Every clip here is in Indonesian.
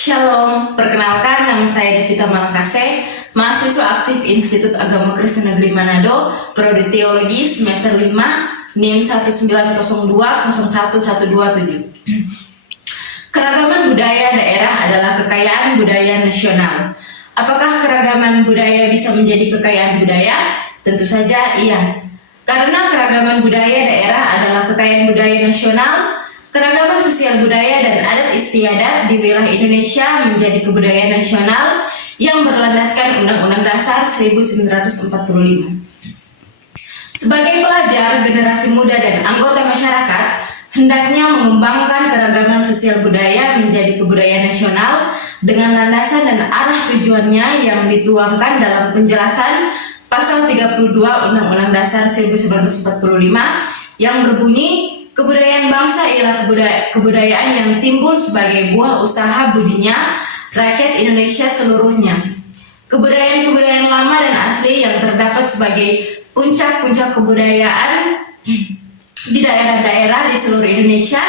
Shalom, perkenalkan nama saya Devita Malangkase, mahasiswa aktif Institut Agama Kristen Negeri Manado, Prodi Teologi semester 5, NIM 190201127. Keragaman budaya daerah adalah kekayaan budaya nasional. Apakah keragaman budaya bisa menjadi kekayaan budaya? Tentu saja iya. Karena keragaman budaya daerah adalah kekayaan budaya nasional, keragaman sosial budaya dan adat istiadat di wilayah Indonesia menjadi kebudayaan nasional yang berlandaskan Undang-Undang Dasar 1945. Sebagai pelajar, generasi muda dan anggota masyarakat hendaknya mengembangkan keragaman sosial budaya menjadi kebudayaan nasional dengan landasan dan arah tujuannya yang dituangkan dalam penjelasan Pasal 32 Undang-Undang Dasar 1945 yang berbunyi, kebudayaan bangsa ialah kebudayaan yang timbul sebagai buah usaha budinya rakyat Indonesia seluruhnya. Kebudayaan-kebudayaan lama dan asli yang terdapat sebagai puncak-puncak kebudayaan di daerah-daerah di seluruh Indonesia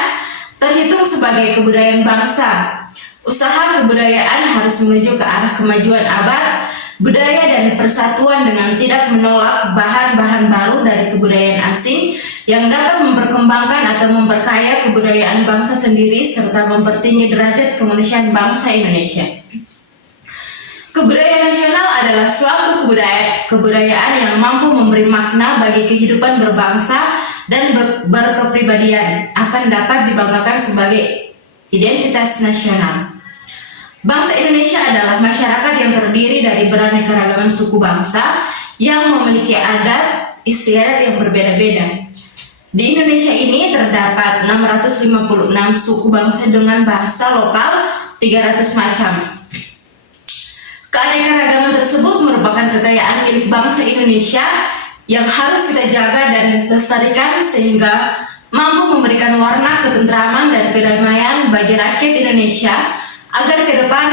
terhitung sebagai kebudayaan bangsa. Usaha kebudayaan harus menuju ke arah kemajuan abad budaya dan persatuan dengan tidak menolak bahan-bahan baru dari kebudayaan asing yang dapat memperkembangkan atau memperkaya kebudayaan bangsa sendiri serta mempertinggi derajat kemanusiaan bangsa Indonesia. Kebudayaan nasional adalah suatu kebudayaan yang mampu memberi makna bagi kehidupan berbangsa dan berkepribadian, akan dapat dibanggakan sebagai identitas nasional. Bangsa Indonesia adalah masyarakat yang terdiri dari beraneka ragaman suku bangsa yang memiliki adat istiadat yang berbeda-beda. Di Indonesia ini terdapat 656 suku bangsa dengan bahasa lokal 300 macam. Keanekaragaman tersebut merupakan kekayaan milik bangsa Indonesia yang harus kita jaga dan lestarikan sehingga mampu memberikan warna ketentraman dan kedamaian bagi rakyat Indonesia agar ke depan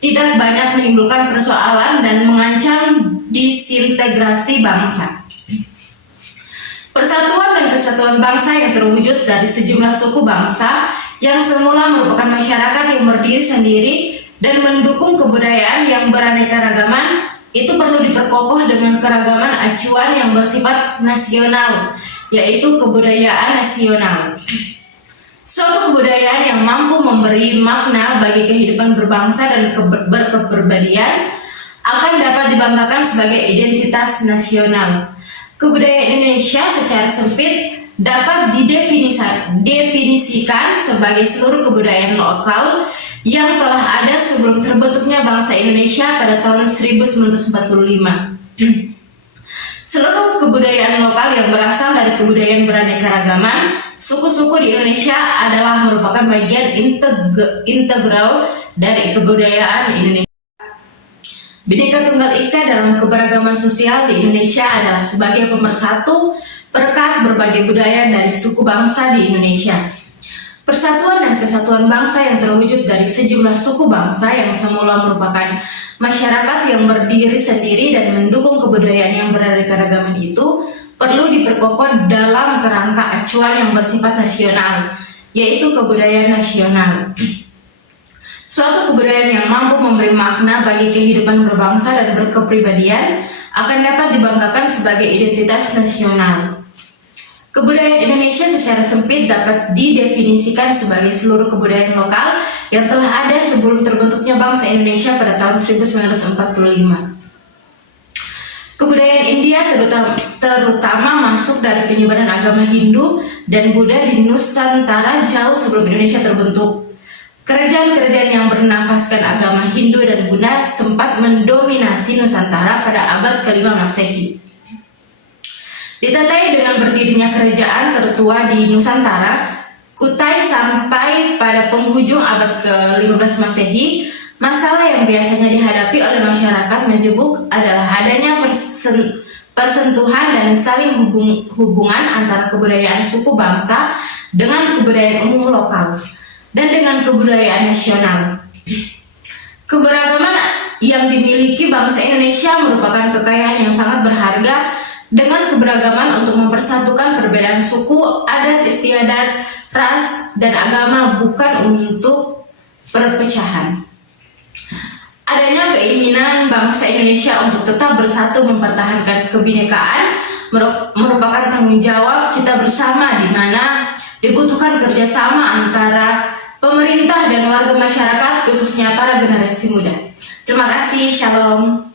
tidak banyak menimbulkan persoalan dan mengancam disintegrasi bangsa. Persatuan dan kesatuan bangsa yang terwujud dari sejumlah suku bangsa yang semula merupakan masyarakat yang berdiri sendiri dan mendukung kebudayaan yang beraneka ragaman itu perlu diperkokoh dengan keragaman acuan yang bersifat nasional, yaitu kebudayaan nasional. Suatu kebudayaan yang mampu memberi makna bagi kehidupan berbangsa dan berkepribadian akan dapat dibanggakan sebagai identitas nasional. Kebudayaan Indonesia secara sempit dapat didefinisikan sebagai seluruh kebudayaan lokal yang telah ada sebelum terbentuknya bangsa Indonesia pada tahun 1945. Seluruh kebudayaan lokal yang berasal dari kebudayaan beraneka ragaman suku-suku di Indonesia adalah merupakan bagian integral dari kebudayaan Indonesia. Bhinneka Tunggal Ika dalam keberagaman sosial di Indonesia adalah sebagai pemersatu perekat berbagai budaya dari suku bangsa di Indonesia. Persatuan dan kesatuan bangsa yang terwujud dari sejumlah suku bangsa yang semula merupakan masyarakat yang berdiri sendiri dan mendukung kebudayaan yang beraneka ragaman itu perlu diperkokoh dalam kerangka acuan yang bersifat nasional, yaitu kebudayaan nasional. Suatu kebudayaan yang mampu memberi makna bagi kehidupan berbangsa dan berkepribadian akan dapat dibanggakan sebagai identitas nasional. Kebudayaan Indonesia secara sempit dapat didefinisikan sebagai seluruh kebudayaan lokal yang telah ada sebelum terbentuknya bangsa Indonesia pada tahun 1945. Kebudayaan India terutama masuk dari penyebaran agama Hindu dan Buddha di Nusantara jauh sebelum Indonesia terbentuk. Kerajaan-kerajaan yang bernafaskan agama Hindu dan Buddha sempat mendominasi Nusantara pada abad ke-5 Masehi. Ditandai dengan berdirinya kerajaan tertua di Nusantara, Kutai sampai pada penghujung abad ke-15 Masehi, masalah yang biasanya dihadapi oleh masyarakat Majemuk adalah adanya persentuhan dan saling hubungan antara kebudayaan suku bangsa dengan kebudayaan umum lokal dan dengan kebudayaan nasional. Keberagaman yang dimiliki bangsa Indonesia merupakan kekayaan yang sangat berharga dengan keberagaman untuk mempersatukan perbedaan suku, adat istiadat, ras, dan agama, bukan untuk perpecahan. Adanya keinginan bangsa Indonesia untuk tetap bersatu mempertahankan kebinekaan merupakan tanggung jawab kita bersama, di mana dibutuhkan kerjasama antara pemerintah dan warga masyarakat, khususnya para generasi muda. Terima kasih, shalom.